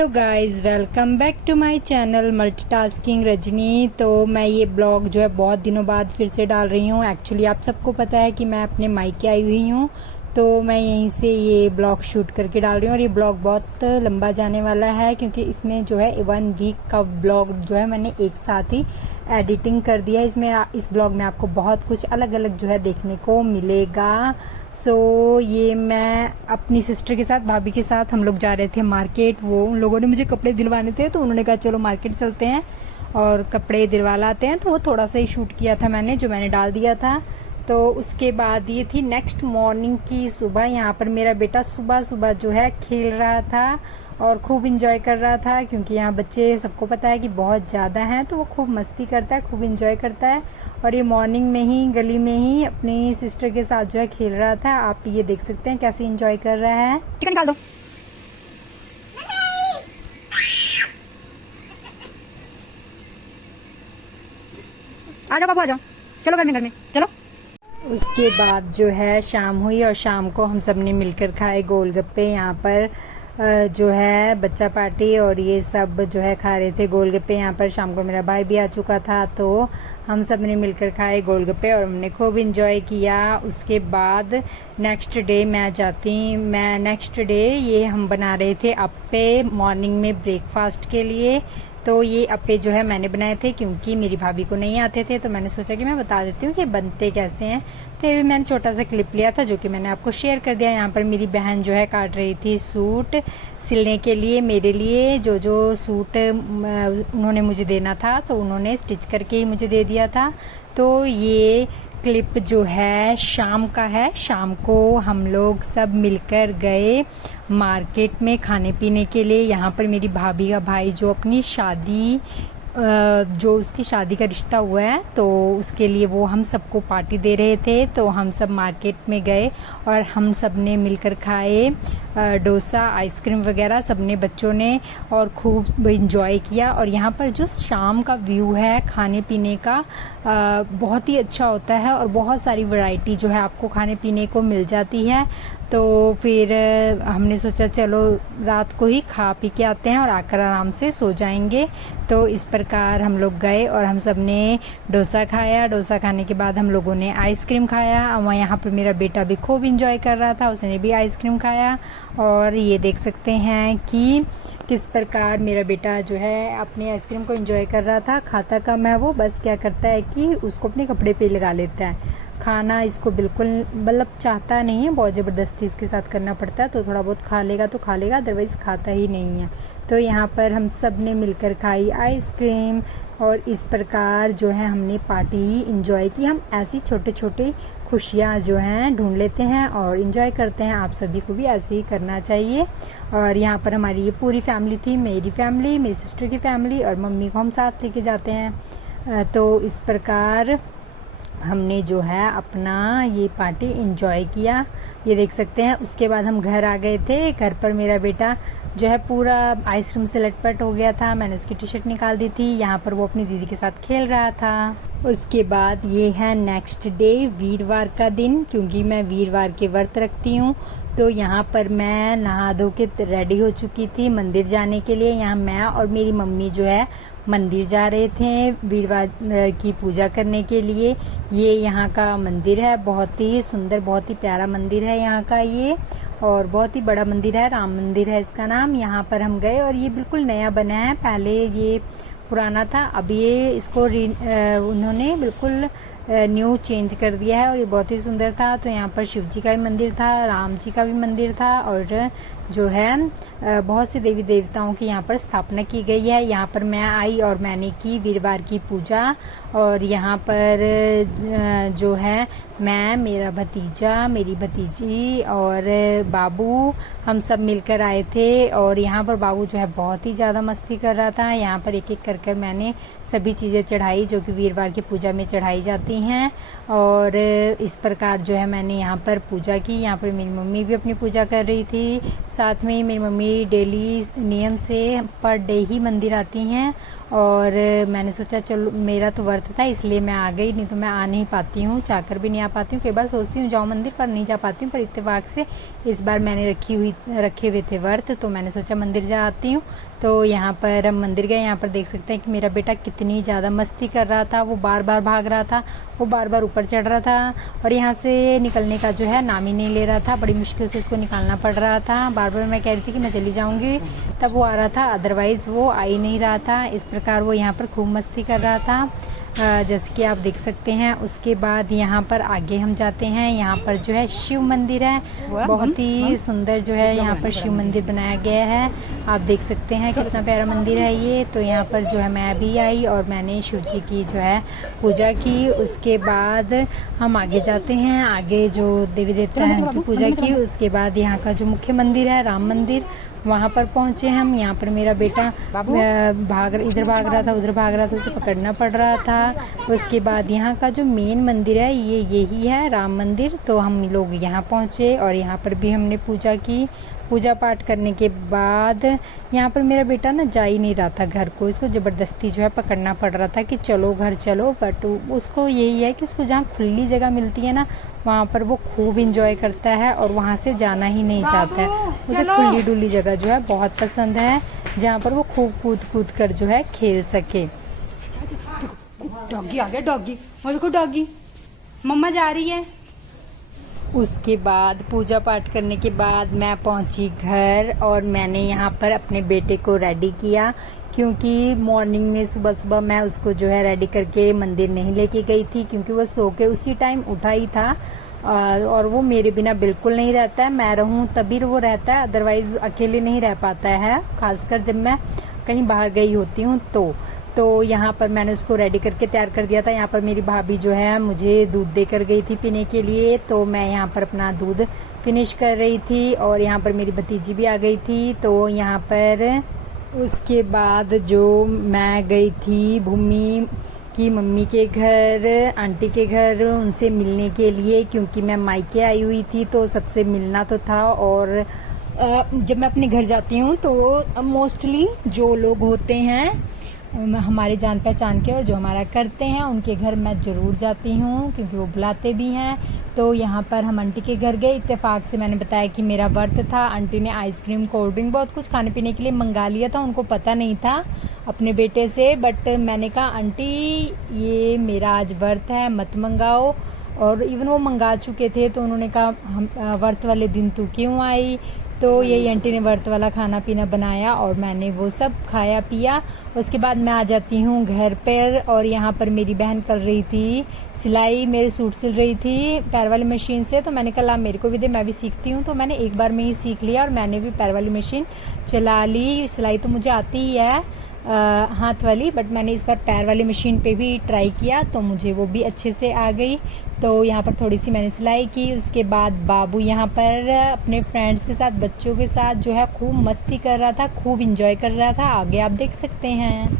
Hello guys, welcome back to my channel multitasking Rajni. तो मैं ये ब्लॉग जो है बहुत दिनों बाद फिर से डाल रही हूँ। एक्चुअली आप सबको पता है कि मैं अपने मायके आई हुई हूँ, तो मैं यहीं से ये ब्लॉग शूट करके डाल रही हूँ। और ये ब्लॉग बहुत लंबा जाने वाला है क्योंकि इसमें जो है 1 वीक का ब्लॉग जो है मैंने एक साथ ही एडिटिंग कर दिया। इस ब्लॉग में आपको बहुत कुछ अलग अलग जो है देखने को मिलेगा। ये मैं अपनी सिस्टर के साथ, भाभी के साथ हम लोग जा रहे थे मार्केट। वो उन लोगों ने मुझे कपड़े दिलवाने थे, तो उन्होंने कहा चलो मार्केट चलते हैं और कपड़े दिलवा लाते हैं। तो वो थोड़ा सा ही शूट किया था मैंने, जो मैंने डाल दिया था। तो उसके बाद ये थी नेक्स्ट मॉर्निंग की सुबह। यहाँ पर मेरा बेटा सुबह सुबह जो है खेल रहा था और खूब इंजॉय कर रहा था, क्योंकि यहाँ बच्चे सबको पता है कि बहुत ज़्यादा हैं, तो वो खूब मस्ती करता है, खूब इंजॉय करता है। और ये मॉर्निंग में ही गली में ही अपनी सिस्टर के साथ जो है खेल रहा था। आप ये देख सकते हैं कैसे इंजॉय कर रहा है। चिकन निकाल दो। आ जाओ बाबू, आ जाओ, चलो घर में चलो। उसके बाद जो है शाम हुई और शाम को हम सब ने मिलकर खाए गोलगप्पे। यहाँ पर जो है बच्चा पार्टी और ये सब जो है खा रहे थे गोलगप्पे। यहाँ पर शाम को मेरा भाई भी आ चुका था, तो हम सब ने मिलकर खाए गोलगप्पे और हमने खूब इंजॉय किया। उसके बाद नेक्स्ट डे ये हम बना रहे थे अप्पे मॉर्निंग में ब्रेकफास्ट के लिए। तो ये अप्पे जो है मैंने बनाए थे, क्योंकि मेरी भाभी को नहीं आते थे, तो मैंने सोचा कि मैं बता देती हूँ कि बनते कैसे हैं। तो ये मैंने छोटा सा क्लिप लिया था जो कि मैंने आपको शेयर कर दिया। यहाँ पर मेरी बहन जो है काट रही थी सूट सिलने के लिए मेरे लिए। जो सूट उन्होंने मुझे देना था, तो उन्होंने स्टिच करके ही मुझे दे दिया था। तो ये क्लिप जो है शाम का है। शाम को हम लोग सब मिलकर गए मार्केट में खाने पीने के लिए। यहाँ पर मेरी भाभी का भाई जो अपनी शादी जो उसकी शादी का रिश्ता हुआ है, तो उसके लिए वो हम सबको पार्टी दे रहे थे। तो हम सब मार्केट में गए और हम सब ने मिलकर खाए डोसा, आइसक्रीम वगैरह सबने बच्चों ने, और खूब इंजॉय किया। और यहाँ पर जो शाम का व्यू है खाने पीने का बहुत ही अच्छा होता है और बहुत सारी वैरायटी जो है आपको खाने पीने को मिल जाती है। तो फिर हमने सोचा चलो रात को ही खा पी के आते हैं और आकर आराम से सो जाएंगे। तो इस प्रकार हम लोग गए और हम सब ने डोसा खाया। डोसा खाने के बाद हम लोगों ने आइसक्रीम खाया। और यहाँ पर मेरा बेटा भी खूब इंजॉय कर रहा था, उसने भी आइसक्रीम खाया। और ये देख सकते हैं कि किस प्रकार मेरा बेटा जो है अपनी आइसक्रीम को एंजॉय कर रहा था। खाता कम है वो, बस क्या करता है कि उसको अपने कपड़े पे लगा लेता है। खाना इसको बिल्कुल मतलब चाहता नहीं है, बहुत ज़बरदस्ती इसके साथ करना पड़ता है। तो थोड़ा बहुत खा लेगा तो खा लेगा, अदरवाइज़ खाता ही नहीं है। तो यहाँ पर हम सब ने मिलकर खाई आइसक्रीम और इस प्रकार जो है हमने पार्टी इंजॉय की। हम ऐसी छोटे छोटे खुशियाँ जो हैं ढूंढ लेते हैं और इंजॉय करते हैं। आप सभी को भी ऐसे ही करना चाहिए। और यहाँ पर हमारी ये पूरी फैमिली थी, मेरी फैमिली, मेरी सिस्टर की फैमिली और मम्मी को हम साथ लेके जाते हैं। तो इस प्रकार हमने जो है अपना ये पार्टी एंजॉय किया, ये देख सकते हैं। उसके बाद हम घर आ गए थे। घर पर मेरा बेटा जो है पूरा आइसक्रीम से लटपट हो गया था। मैंने उसकी टी शर्ट निकाल दी थी। यहाँ पर वो अपनी दीदी के साथ खेल रहा था। उसके बाद ये है नेक्स्ट डे, वीरवार का दिन, क्योंकि मैं वीरवार के व्रत रखती हूँ। तो यहाँ पर मैं नहा धो के रेडी हो चुकी थी मंदिर जाने के लिए। यहाँ मैं और मेरी मम्मी जो है मंदिर जा रहे थे वीरवार की पूजा करने के लिए। ये यहाँ का मंदिर है, बहुत ही सुंदर, बहुत ही प्यारा मंदिर है यहाँ का ये, और बहुत ही बड़ा मंदिर है, राम मंदिर है इसका नाम। यहाँ पर हम गए और ये बिल्कुल नया बना है, पहले ये पुराना था, अब ये इसको उन्होंने बिल्कुल न्यू चेंज कर दिया है और ये बहुत ही सुंदर था। तो यहाँ पर शिव जी का भी मंदिर था, राम जी का भी मंदिर था, और जो है बहुत से देवी देवताओं की यहाँ पर स्थापना की गई है। यहाँ पर मैं आई और मैंने की वीरवार की पूजा। और यहाँ पर जो है मैं, मेरा भतीजा, मेरी भतीजी और बाबू, हम सब मिलकर आए थे। और यहाँ पर बाबू जो है बहुत ही ज़्यादा मस्ती कर रहा था। यहाँ पर एक एक कर मैंने सभी चीज़ें चढ़ाई जो कि वीरवार की पूजा में चढ़ाई जाती हैं। और इस प्रकार जो है मैंने यहाँ पर पूजा की। यहाँ पर मेरी मम्मी भी अपनी पूजा कर रही थी, साथ में मेरी मम्मी डेली नियम से पर डे ही मंदिर आती हैं, और मैंने सोचा चलो मेरा तो व्रत था इसलिए मैं आ गई, नहीं तो मैं आ नहीं पाती हूँ, चाहकर भी नहीं आ पाती हूँ। कई बार सोचती हूँ जाऊँ मंदिर पर नहीं जा पाती हूँ, पर इत्तेफाक से इस बार मैंने रखे हुए थे व्रत, तो मैंने सोचा मंदिर जा आती हूँ। तो यहाँ पर हम मंदिर गए। यहाँ पर देख सकते हैं कि मेरा बेटा कितनी ज़्यादा मस्ती कर रहा था, वो बार बार भाग रहा था, वो बार बार ऊपर चढ़ रहा था, और यहाँ से निकलने का जो है नाम ही नहीं ले रहा था। बड़ी मुश्किल से इसको निकालना पड़ रहा था, बार बार मैं कह रही थी कि मैं चली जाऊँगी तब वो आ रहा था, अदरवाइज़ वो आ ही नहीं रहा था। इस प्रकार वो यहाँ पर खूब मस्ती कर रहा था, जैसे कि आप देख सकते हैं। उसके बाद यहाँ पर आगे हम जाते हैं। यहाँ पर जो है शिव मंदिर है, बहुत ही सुंदर जो है यहाँ पर शिव मंदिर बनाया गया है। आप देख सकते हैं कितना प्यारा मंदिर है ये। तो यहाँ पर जो है मैं भी आई और मैंने शिव जी की जो है पूजा की। उसके बाद हम आगे जाते हैं, आगे जो देवी देवता हैं उनकी पूजा की। उसके बाद यहाँ का जो मुख्य मंदिर है राम मंदिर, वहाँ पर पहुँचे हम। यहाँ पर मेरा बेटा इधर भाग रहा था, उधर भाग रहा था, उसे पकड़ना पड़ रहा था। उसके बाद यहाँ का जो मेन मंदिर है ये यही है, राम मंदिर। तो हम लोग यहाँ पहुँचे और यहाँ पर भी हमने पूजा की। पूजा पाठ करने के बाद यहाँ पर मेरा बेटा ना जा ही नहीं रहा था घर को, इसको ज़बरदस्ती जो है पकड़ना पड़ रहा था कि चलो घर चलो, बट उसको यही है कि उसको जहाँ खुली जगह मिलती है ना वहाँ पर वो खूब इंजॉय करता है और वहाँ से जाना ही नहीं चाहता है। उसे खुली डुली जगह जो है बहुत पसंद है, जहाँ पर वो खूब कूद कूद कर जो है खेल सके। डॉगी आ गया, डॉगी और देखो डॉगी, मम्मा जा रही है। उसके बाद पूजा पाठ करने के बाद मैं पहुंची घर और मैंने यहाँ पर अपने बेटे को रेडी किया, क्योंकि मॉर्निंग में सुबह सुबह मैं उसको जो है रेडी करके मंदिर नहीं लेके गई थी, क्योंकि वो सो के उसी टाइम उठा ही था। और वो मेरे बिना बिल्कुल नहीं रहता है, मैं रहूं तभी वो रहता है, अदरवाइज अकेले नहीं रह पाता है, खासकर जब मैं कहीं बाहर गई होती हूँ तो यहाँ पर मैंने उसको रेडी करके तैयार कर दिया था। यहाँ पर मेरी भाभी जो है मुझे दूध देकर गई थी पीने के लिए, तो मैं यहाँ पर अपना दूध फिनिश कर रही थी और यहाँ पर मेरी भतीजी भी आ गई थी। तो यहाँ पर उसके बाद जो मैं गई थी भूमि की मम्मी के घर, आंटी के घर, उनसे मिलने के लिए, क्योंकि मैं मायके आई हुई थी तो सबसे मिलना तो था। और जब मैं अपने घर जाती हूँ तो मोस्टली जो लोग होते हैं हमारे जान पहचान के और जो हमारा करते हैं उनके घर मैं ज़रूर जाती हूँ, क्योंकि वो बुलाते भी हैं। तो यहाँ पर हम आंटी के घर गए। इत्तेफाक से मैंने बताया कि मेरा व्रत था। आंटी ने आइसक्रीम, कोल्ड ड्रिंक, बहुत कुछ खाने पीने के लिए मंगा लिया था, उनको पता नहीं था अपने बेटे से, बट मैंने कहा आंटी ये मेरा आज व्रत है, मत मंगाओ। और इवन वो मंगा चुके थे तो उन्होंने कहा हम व्रत वाले दिन तू क्यों आई। तो यही आंटी ने व्रत वाला खाना पीना बनाया और मैंने वो सब खाया पिया। उसके बाद मैं आ जाती हूँ घर पर और यहाँ पर मेरी बहन कर रही थी सिलाई, मेरे सूट सिल रही थी पैर वाली मशीन से। तो मैंने कहा मेरे को भी दे, मैं भी सीखती हूँ। तो मैंने एक बार में ही सीख लिया और मैंने भी पैर वाली मशीन चला ली। सिलाई तो मुझे आती ही है हाथ वाली, बट मैंने इस बार पैर वाली मशीन पे भी ट्राई किया तो मुझे वो भी अच्छे से आ गई। तो यहाँ पर थोड़ी सी मैंने सिलाई की। उसके बाद बाबू यहाँ पर अपने फ्रेंड्स के साथ, बच्चों के साथ जो है खूब मस्ती कर रहा था, खूब इंजॉय कर रहा था। आगे आप देख सकते हैं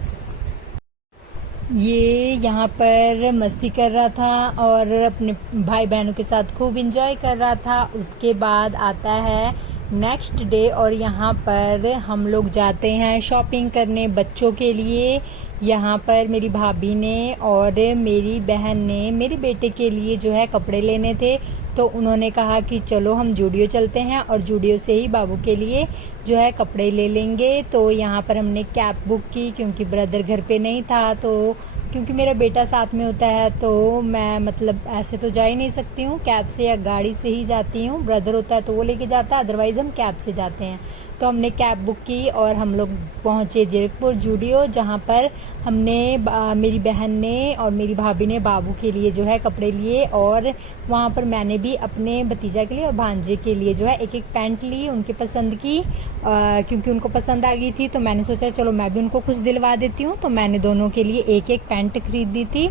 ये यहाँ पर मस्ती कर रहा था और अपने भाई बहनों के साथ खूब इंजॉय कर रहा था। उसके बाद आता है नेक्स्ट डे और यहाँ पर हम लोग जाते हैं शॉपिंग करने बच्चों के लिए। यहाँ पर मेरी भाभी ने और मेरी बहन ने मेरे बेटे के लिए जो है कपड़े लेने थे, तो उन्होंने कहा कि चलो हम जूडियो चलते हैं और जूडियो से ही बाबू के लिए जो है कपड़े ले लेंगे। तो यहाँ पर हमने कैब बुक की, क्योंकि ब्रदर घर पे नहीं था, तो क्योंकि मेरा बेटा साथ में होता है तो मैं मतलब ऐसे तो जा ही नहीं सकती हूँ, कैब से या गाड़ी से ही जाती हूँ। ब्रदर होता है तो वो लेके जाता है, अदरवाइज हम कैब से जाते हैं। तो हमने कैब बुक की और हम लोग पहुँचे जीरकपुर जूडियो, जहाँ पर हमने मेरी बहन ने और मेरी भाभी ने बाबू के लिए जो है कपड़े लिए। और वहाँ पर मैंने भी अपने भतीजा के लिए और भांजे के लिए जो है एक एक पैंट ली, उनके पसंद की, क्योंकि उनको पसंद आ गई थी। तो मैंने सोचा चलो मैं भी उनको कुछ दिलवा देती हूँ, तो मैंने दोनों के लिए एक एक पैंट खरीद दी थी।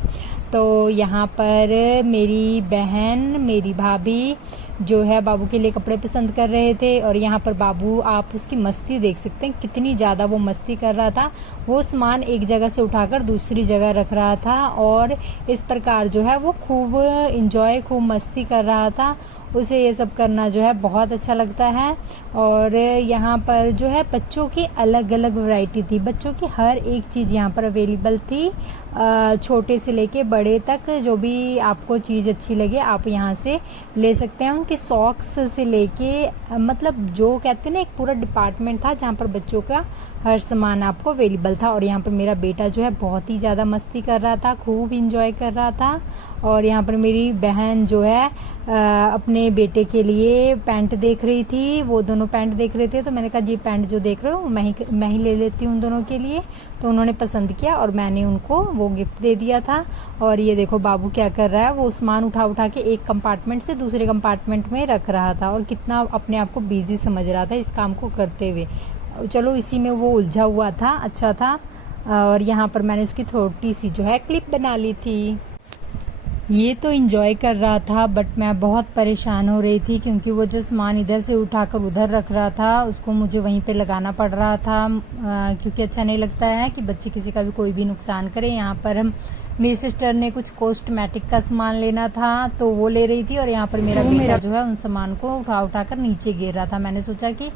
तो यहाँ पर मेरी बहन, मेरी भाभी जो है बाबू के लिए कपड़े पसंद कर रहे थे। और यहाँ पर बाबू, आप उसकी मस्ती देख सकते हैं, कितनी ज़्यादा वो मस्ती कर रहा था। वो सामान एक जगह से उठाकर दूसरी जगह रख रहा था और इस प्रकार जो है वो खूब इंजॉय, खूब मस्ती कर रहा था। उसे ये सब करना जो है बहुत अच्छा लगता है। और यहाँ पर जो है बच्चों की अलग अलग वैरायटी थी, बच्चों की हर एक चीज़ यहाँ पर अवेलेबल थी, छोटे से लेके बड़े तक जो भी आपको चीज़ अच्छी लगे आप यहाँ से ले सकते हैं। उनके सॉक्स से लेके मतलब जो कहते हैं ना एक पूरा डिपार्टमेंट था जहाँ पर बच्चों का हर सामान आपको अवेलेबल था। और यहाँ पर मेरा बेटा जो है बहुत ही ज़्यादा मस्ती कर रहा था, खूब इंजॉय कर रहा था। और यहाँ पर मेरी बहन जो है अपने बेटे के लिए पैंट देख रही थी, वो दोनों पैंट देख रहे थे। तो मैंने कहा ये पैंट जो देख रहे हो मैं ही ले लेती हूँ उन दोनों के लिए। तो उन्होंने पसंद किया और मैंने उनको वो गिफ्ट दे दिया था। और ये देखो बाबू क्या कर रहा है, वो सामान उठा उठा के एक कंपार्टमेंट से दूसरे कंपार्टमेंट में रख रहा था और कितना अपने आप को बिजी समझ रहा था इस काम को करते हुए। चलो इसी में वो उलझा हुआ था, अच्छा था। और यहाँ पर मैंने उसकी छोटी सी जो है क्लिप बना ली थी। ये तो एंजॉय कर रहा था बट मैं बहुत परेशान हो रही थी क्योंकि वो जो सामान इधर से उठाकर उधर रख रहा था उसको मुझे वहीं पे लगाना पड़ रहा था, क्योंकि अच्छा नहीं लगता है कि बच्चे किसी का भी कोई भी नुकसान करे। यहाँ पर मेरी सिस्टर ने कुछ कॉस्मेटिक का सामान लेना था तो वो ले रही थी और यहाँ पर मेरा बेटा जो है उन सामान को उठा कर नीचे गिर रहा था। मैंने सोचा कि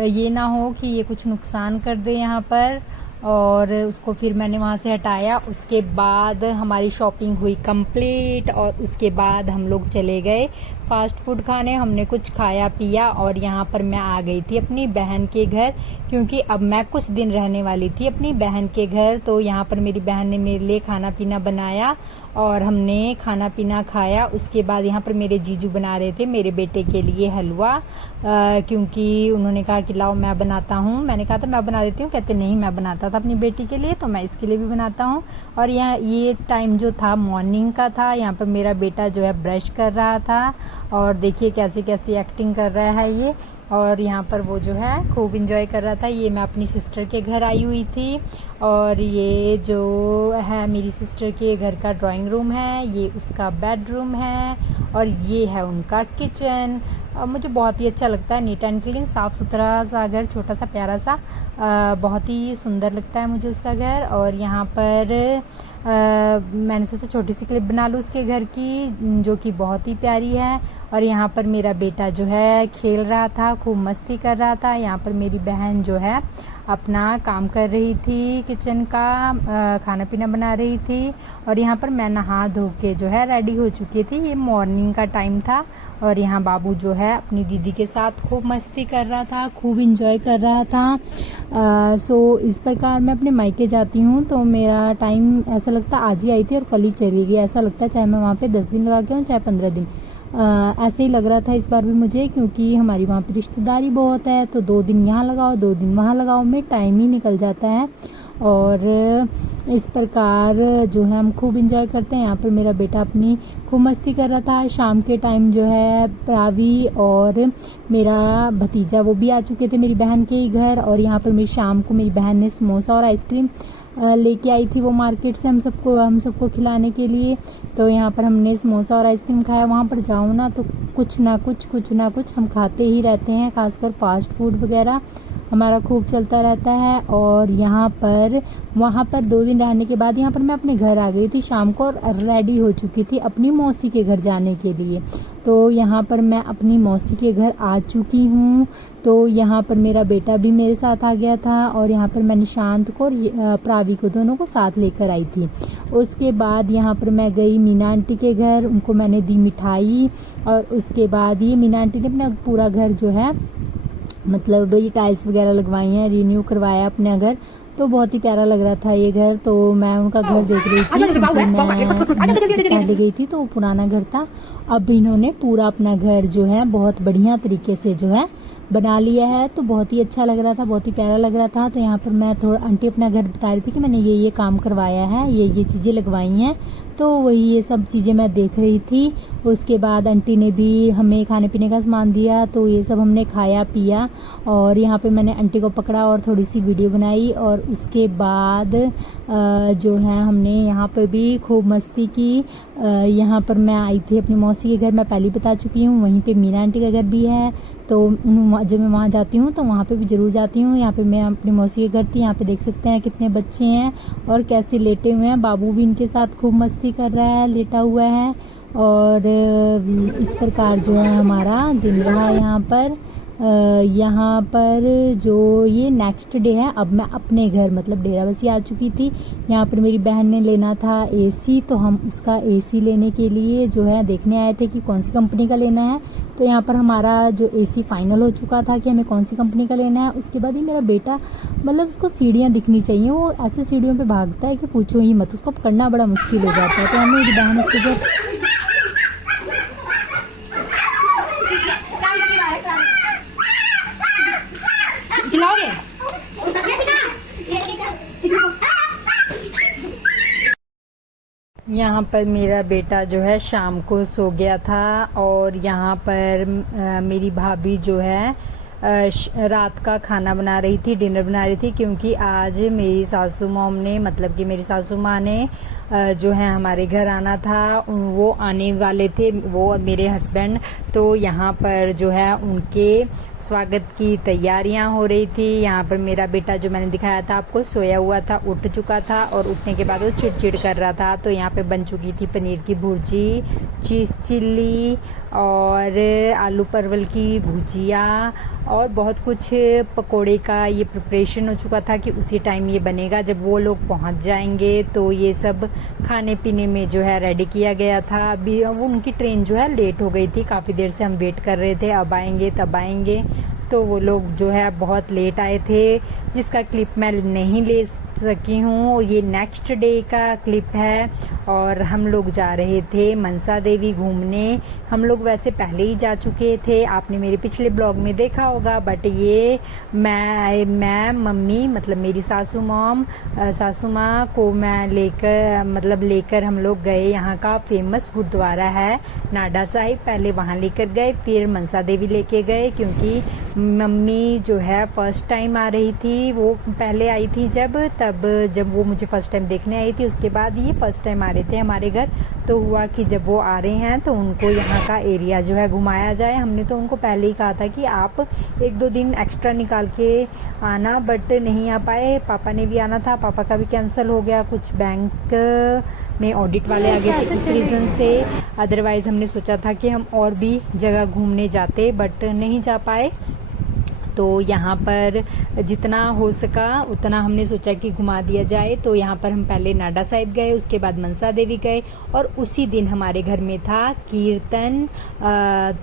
ये ना हो कि ये कुछ नुकसान कर दे यहाँ पर, और उसको फिर मैंने वहाँ से हटाया। उसके बाद हमारी शॉपिंग हुई कंप्लीट और उसके बाद हम लोग चले गए फास्ट फूड खाने। हमने कुछ खाया पिया और यहाँ पर मैं आ गई थी अपनी बहन के घर, क्योंकि अब मैं कुछ दिन रहने वाली थी अपनी बहन के घर। तो यहाँ पर मेरी बहन ने मेरे लिए खाना पीना बनाया और हमने खाना पीना खाया। उसके बाद यहाँ पर मेरे जीजू बना रहे थे मेरे बेटे के लिए हलवा, क्योंकि उन्होंने कहा कि लाओ मैं बनाता हूँ। मैंने कहा था मैं बना देती हूँ, कहते नहीं मैं बनाता था अपनी बेटी के लिए तो मैं इसके लिए भी बनाता हूँ। और ये टाइम जो था मॉर्निंग का था। यहाँ पर मेरा बेटा जो है ब्रश कर रहा था और देखिए कैसे कैसे एक्टिंग कर रहा है ये। और यहाँ पर वो जो है खूब इंजॉय कर रहा था। ये मैं अपनी सिस्टर के घर आई हुई थी और ये जो है मेरी सिस्टर के घर का ड्राइंग रूम है, ये उसका बेडरूम है और ये है उनका किचन। मुझे बहुत ही अच्छा लगता है, नीट एंड क्लीन, साफ़ सुथरा सा घर, छोटा सा प्यारा सा, बहुत ही सुंदर लगता है मुझे उसका घर। और यहाँ पर मैंने सोचा छोटी सी क्लिप बना लूँ उसके घर की जो कि बहुत ही प्यारी है। और यहाँ पर मेरा बेटा जो है खेल रहा था, खूब मस्ती कर रहा था। यहाँ पर मेरी बहन जो है अपना काम कर रही थी किचन का, खाना पीना बना रही थी। और यहाँ पर मैं नहा धो के जो है रेडी हो चुकी थी। ये मॉर्निंग का टाइम था और यहाँ बाबू जो है अपनी दीदी के साथ खूब मस्ती कर रहा था, खूब इंजॉय कर रहा था। सो इस प्रकार मैं अपने मायके जाती हूँ तो मेरा टाइम ऐसा लगता आज ही आई थी और कल ही चली गई, ऐसा लगता है चाहे मैं वहाँ पे 10 दिन लगा के आऊँ चाहे 15 दिन। ऐसे ही लग रहा था इस बार भी मुझे, क्योंकि हमारी वहाँ पे रिश्तेदारी बहुत है तो 2 दिन यहाँ लगाओ 2 दिन वहाँ लगाओ में टाइम ही निकल जाता है। और इस प्रकार जो है हम खूब इंजॉय करते हैं। यहाँ पर मेरा बेटा अपनी खूब मस्ती कर रहा था। शाम के टाइम जो है प्रावी और मेरा भतीजा वो भी आ चुके थे मेरी बहन के ही घर। और यहाँ पर मेरी शाम को मेरी बहन ने समोसा और आइसक्रीम लेके आई थी वो मार्केट से हम सबको खिलाने के लिए। तो यहाँ पर हमने समोसा और आइसक्रीम खाया। वहाँ पर जाओ ना तो कुछ ना कुछ हम खाते ही रहते हैं, खासकर फास्ट फूड वगैरह हमारा खूब चलता रहता है। और वहाँ पर 2 दिन रहने के बाद यहाँ पर मैं अपने घर आ गई थी शाम को और रेडी हो चुकी थी अपनी मौसी के घर जाने के लिए। तो यहाँ पर मैं अपनी मौसी के घर आ चुकी हूँ। तो यहाँ पर मेरा बेटा भी मेरे साथ आ गया था और यहाँ पर मैंने शांत को और प्रावी को दोनों को साथ लेकर आई थी। उसके बाद यहाँ पर मैं गई मीना आंटी के घर, उनको मैंने दी मिठाई। और उसके बाद ये मीना आंटी ने अपना पूरा घर जो है मतलब ये टाइल्स वगैरह लगवाई हैं, रिन्यू करवाया अपने घर। तो बहुत ही प्यारा लग रहा था ये घर। तो मैं उनका घर देख रही थी, मैं पहले गई थी तो वो पुराना घर था। अब इन्होंने पूरा अपना घर जो है बहुत बढ़िया तरीके से जो है बना लिया है। तो बहुत ही अच्छा लग रहा था, बहुत ही प्यारा लग रहा था। तो यहाँ पर मैं थोड़ा आंटी अपना घर बता रही थी कि मैंने ये काम करवाया है, ये चीज़ें लगवाई हैं। तो वही ये सब चीज़ें मैं देख रही थी। उसके बाद आंटी ने भी हमें खाने पीने का सामान दिया तो ये सब हमने खाया पिया। और यहाँ पे मैंने आंटी को पकड़ा और थोड़ी सी वीडियो बनाई। और उसके बाद जो है हमने यहाँ पे भी खूब मस्ती की। यहाँ पर मैं आई थी अपनी मौसी के घर, मैं पहले बता चुकी हूँ। वहीं पे मीना आंटी का घर भी है तो जब मैं वहाँ जाती हूँ तो वहाँ पे भी ज़रूर जाती हूँ। यहाँ पे मैं अपनी मौसी के घर थी। यहाँ पे देख सकते हैं कितने बच्चे हैं और कैसे लेटे हुए हैं। बाबू भी इनके साथ खूब मस्ती कर रहा है, लेटा हुआ है। और इस प्रकार जो है हमारा दिन रहा यहाँ पर। यहाँ पर जो ये नेक्स्ट डे है, अब मैं अपने घर मतलब डेराबस्सी आ चुकी थी। यहाँ पर मेरी बहन ने लेना था एसी, तो हम उसका एसी लेने के लिए जो है देखने आए थे कि कौन सी कंपनी का लेना है। तो यहाँ पर हमारा जो एसी फाइनल हो चुका था कि हमें कौन सी कंपनी का लेना है। उसके बाद ही मेरा बेटा मतलब उसको सीढ़ियाँ दिखनी चाहिए, वो ऐसे सीढ़ियों पे भागता है कि पूछो ही मत, उसको पकड़ना बड़ा मुश्किल हो जाता है। तो हमें मेरी बहन उसको जो चलाओगे? यहाँ पर मेरा बेटा जो है शाम को सो गया था, और यहाँ पर मेरी भाभी जो है रात का खाना बना रही थी, डिनर बना रही थी, क्योंकि आज मेरी सासू मॉम ने मतलब कि मेरी सासू माँ ने जो है हमारे घर आना था। वो आने वाले थे, वो और मेरे हस्बैंड। तो यहाँ पर जो है उनके स्वागत की तैयारियां हो रही थी। यहाँ पर मेरा बेटा जो मैंने दिखाया था आपको, सोया हुआ था, उठ चुका था, और उठने के बाद वो चिड़चिड़ कर रहा था। तो यहाँ पे बन चुकी थी पनीर की भुर्जी, चीज़ चिल्ली और आलू परवल की भुजिया और बहुत कुछ। पकोड़े का ये प्रिपरेशन हो चुका था कि उसी टाइम ये बनेगा, जब वो लोग पहुंच जाएंगे। तो ये सब खाने पीने में जो है रेडी किया गया था। अभी वो उनकी ट्रेन जो है लेट हो गई थी, काफ़ी देर से हम वेट कर रहे थे, अब आएंगे तब आएंगे। तो वो लोग जो है बहुत लेट आए थे, जिसका क्लिप मैं नहीं ले सकी हूँ। ये नेक्स्ट डे का क्लिप है, और हम लोग जा रहे थे मनसा देवी घूमने। हम लोग वैसे पहले ही जा चुके थे, आपने मेरे पिछले ब्लॉग में देखा होगा, बट ये मैं मम्मी मतलब मेरी सासू माँ को मैं लेकर हम लोग गए। यहाँ का फेमस गुरुद्वारा है नाडा साहिब, पहले वहाँ लेकर गए, फिर मनसा देवी लेके गए, क्योंकि मम्मी जो है फर्स्ट टाइम आ रही थी। वो पहले आई थी जब वो मुझे फर्स्ट टाइम देखने आई थी, उसके बाद ये फर्स्ट टाइम आ रहे थे हमारे घर। तो हुआ कि जब वो आ रहे हैं तो उनको यहाँ का एरिया जो है घुमाया जाए। हमने तो उनको पहले ही कहा था कि आप 1-2 दिन एक्स्ट्रा निकाल के आना, बट नहीं आ पाए। पापा ने भी आना था, पापा का भी कैंसिल हो गया, कुछ बैंक में ऑडिट वाले आ गए थे इस रीज़न से। अदरवाइज़ हमने सोचा था कि हम और भी जगह घूमने जाते, बट नहीं जा पाए। तो यहाँ पर जितना हो सका उतना हमने सोचा कि घुमा दिया जाए। तो यहाँ पर हम पहले नाडा साहिब गए, उसके बाद मनसा देवी गए, और उसी दिन हमारे घर में था कीर्तन।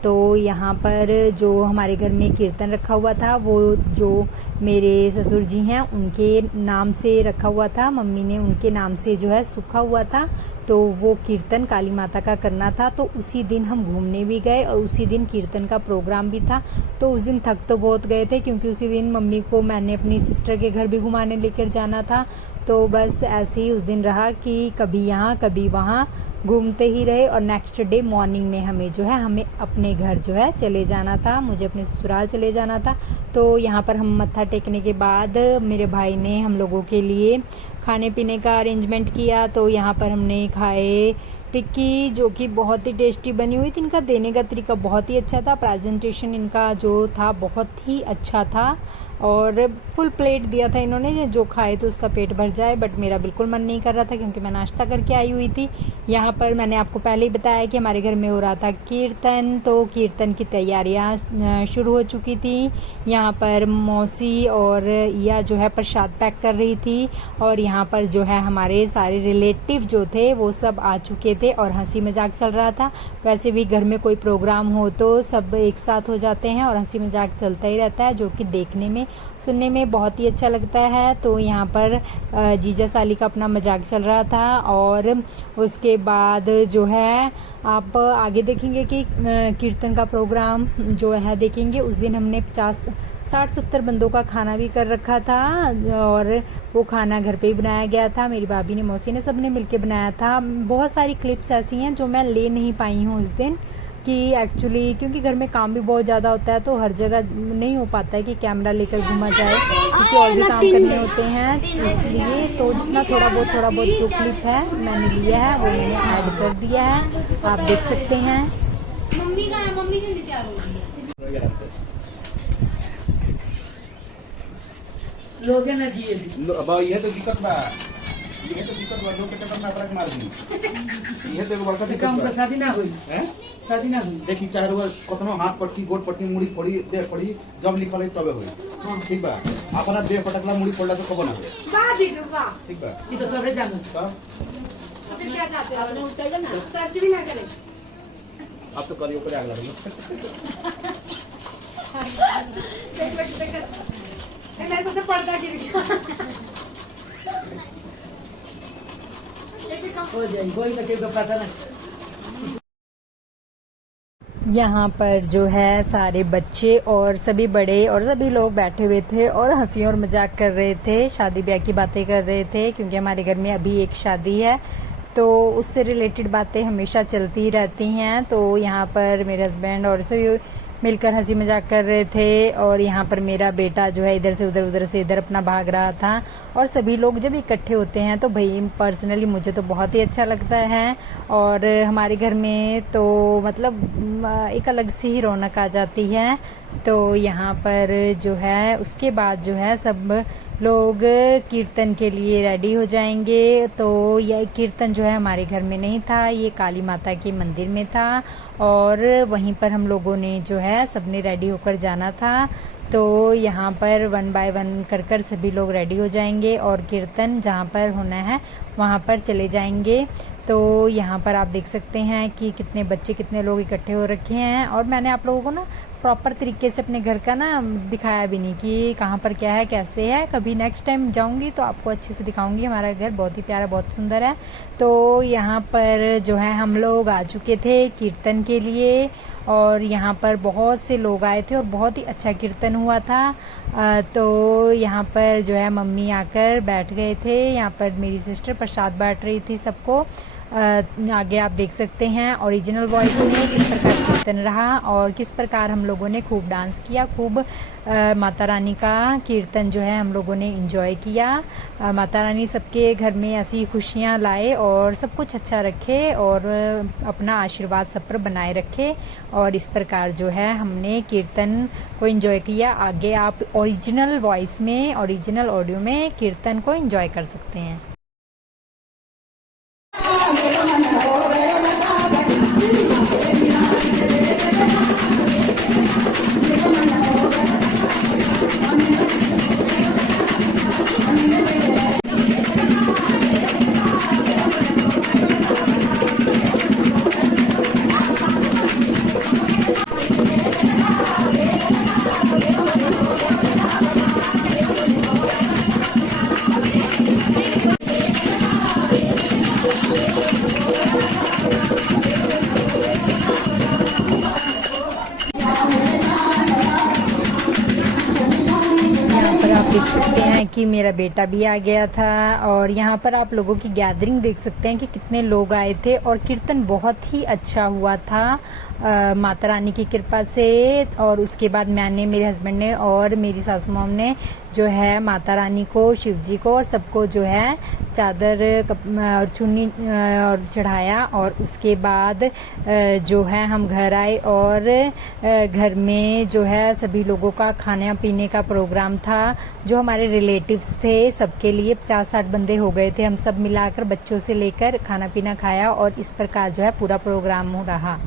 तो यहाँ पर जो हमारे घर में कीर्तन रखा हुआ था, वो जो मेरे ससुर जी हैं उनके नाम से रखा हुआ था, मम्मी ने उनके नाम से जो है सूखा हुआ था। तो वो कीर्तन काली माता का करना था, तो उसी दिन हम घूमने भी गए, और उसी दिन कीर्तन का प्रोग्राम भी था। तो उस दिन थक तो बहुत गए थे, क्योंकि उसी दिन मम्मी को मैंने अपनी सिस्टर के घर भी घुमाने लेकर जाना था। तो बस ऐसे ही उस दिन रहा कि कभी यहाँ कभी वहाँ घूमते ही रहे। और नेक्स्ट डे मॉर्निंग में हमें अपने घर जो है चले जाना था, मुझे अपने ससुराल चले जाना था। तो यहाँ पर हम मत्था टेकने के बाद मेरे भाई ने हम लोगों के लिए खाने पीने का अरेंजमेंट किया। तो यहाँ पर हमने खाए टिक्की, जो कि बहुत ही टेस्टी बनी हुई थी। इनका देने का तरीका बहुत ही अच्छा था, प्रेजेंटेशन इनका जो था बहुत ही अच्छा था, और फुल प्लेट दिया था इन्होंने, जो खाए तो उसका पेट भर जाए। बट मेरा बिल्कुल मन नहीं कर रहा था, क्योंकि मैं नाश्ता करके आई हुई थी। यहाँ पर मैंने आपको पहले ही बताया कि हमारे घर में हो रहा था कीर्तन, तो कीर्तन की तैयारियाँ शुरू हो चुकी थी। यहाँ पर मौसी और या जो है प्रसाद पैक कर रही थी, और यहाँ पर जो है हमारे सारे रिलेटिव जो थे वो सब आ चुके थे, और हंसी मजाक चल रहा था। वैसे भी घर में कोई प्रोग्राम हो तो सब एक साथ हो जाते हैं, और हंसी मजाक चलता ही रहता है, जो कि देखने में सुनने में बहुत ही अच्छा लगता है। तो यहाँ पर जीजा साली का अपना मजाक चल रहा था, और उसके बाद जो है आप आगे देखेंगे कि कीर्तन का प्रोग्राम जो है देखेंगे। उस दिन हमने 60-70 बंदों का खाना भी कर रखा था, और वो खाना घर पे ही बनाया गया था। मेरी भाभी ने, मौसी ने, सबने मिलके बनाया था। बहुत सारी क्लिप्स ऐसी हैं जो मैं ले नहीं पाई हूँ उस दिन, कि एक्चुअली क्योंकि घर में काम भी बहुत ज़्यादा होता है, तो हर जगह नहीं हो पाता है कि कैमरा लेकर घूमा जाए, क्योंकि और भी काम करने होते हैं। इसलिए तो जितना थोड़ा बहुत जो क्लिप है मैंने लिया है वो मैंने ऐड कर दिया है, आप देख सकते हैं। मम्मी का है, मम्मी क्यों नहीं तैयार हो रही है? लोगे ना जी अब ये तो दिक्कत बा ये तो दिक्कत बा लोग के चक्कर में अपना के मार दी। ये तो एगो बड़का काम दिक्कत का बा। शादी ना हुई, हैं? शादी ना हुई। देखी चाहे वो कतनो हाथ पट्टी गोड़ पट्टी मुड़ी पड़ी देह पड़ी जब लिखल है तबे होई। हाँ। ठीक बा। अपना देह पटकला मुड़ी पड़ला तो कबो ना होई। वाह जीजू वाह। ठीक बा। ये तो सबे जानत। तब तो फिर क्या चाहते हो? सर्च भी ना करें। अब तो करियो करे आग लगे। मैं सबसे पर्दा गिर गया। हो जाई, कोई ना के पता ना। यहाँ पर जो है सारे बच्चे और सभी बड़े और सभी लोग बैठे हुए थे और हंसी और मजाक कर रहे थे, शादी ब्याह की बातें कर रहे थे, क्योंकि हमारे घर में अभी एक शादी है तो उससे रिलेटेड बातें हमेशा चलती ही रहती हैं। तो यहाँ पर मेरे हस्बैंड और सभी मिलकर हंसी मजाक कर रहे थे और यहाँ पर मेरा बेटा जो है इधर से उधर से इधर अपना भाग रहा था। और सभी लोग जब इकट्ठे होते हैं तो भाई पर्सनली मुझे तो बहुत ही अच्छा लगता है और हमारे घर में तो मतलब एक अलग सी ही रौनक आ जाती है। तो यहाँ पर जो है उसके बाद जो है सब लोग कीर्तन के लिए रेडी हो जाएंगे। तो यह कीर्तन जो है हमारे घर में नहीं था, ये काली माता के मंदिर में था और वहीं पर हम लोगों ने जो है सबने रेडी होकर जाना था। तो यहाँ पर 1 बाय 1 कर सभी लोग रेडी हो जाएंगे और कीर्तन जहाँ पर होना है वहाँ पर चले जाएंगे। तो यहाँ पर आप देख सकते हैं कि कितने बच्चे कितने लोग इकट्ठे हो रखे हैं और मैंने आप लोगों को ना प्रॉपर तरीके से अपने घर का ना दिखाया भी नहीं कि कहाँ पर क्या है कैसे है। कभी नेक्स्ट टाइम जाऊँगी तो आपको अच्छे से दिखाऊंगी। हमारा घर बहुत ही प्यारा बहुत सुंदर है। तो यहाँ पर जो है हम लोग आ चुके थे कीर्तन के लिए और यहाँ पर बहुत से लोग आए थे और बहुत ही अच्छा कीर्तन हुआ था। तो यहाँ पर जो है मम्मी आकर बैठ गए थे, यहाँ पर मेरी सिस्टर प्रसाद बांट रही थी सबको। आगे आप देख सकते हैं ओरिजिनल वॉइस में किस प्रकार कीर्तन रहा और किस प्रकार हम लोगों ने खूब डांस किया, खूब माता रानी का कीर्तन जो है हम लोगों ने एंजॉय किया। माता रानी सबके घर में ऐसी खुशियां लाए और सब कुछ अच्छा रखे और अपना आशीर्वाद सब पर बनाए रखे। और इस प्रकार जो है हमने कीर्तन को एंजॉय किया। आगे आप ओरिजिनल वॉइस में ओरिजिनल ऑडियो में कीर्तन को एंजॉय कर सकते हैं। देख सकते हैं कि मेरा बेटा भी आ गया था और यहाँ पर आप लोगों की गैदरिंग देख सकते हैं कि कितने लोग आए थे और कीर्तन बहुत ही अच्छा हुआ था माता रानी की कृपा से। और उसके बाद मैंने, मेरे हस्बैंड ने और मेरी सासू मॉम ने जो है माता रानी को, शिव जी को और सबको जो है चादर और चुन्नी और चढ़ाया। और उसके बाद जो है हम घर आए और घर में जो है सभी लोगों का खाने पीने का प्रोग्राम था। जो हमारे रिलेटिव्स थे सबके लिए 50-60 बंदे हो गए थे, हम सब मिलाकर बच्चों से लेकर खाना पीना खाया और इस प्रकार जो है पूरा प्रोग्राम हो रहा।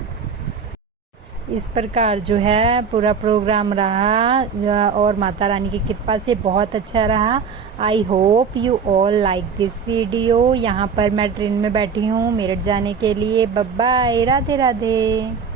इस प्रकार जो है पूरा प्रोग्राम रहा और माता रानी की कृपा से बहुत अच्छा रहा। I hope you all like this video. यहाँ पर मैं ट्रेन में बैठी हूँ मेरठ जाने के लिए। Bye bye, Radhe Radhe.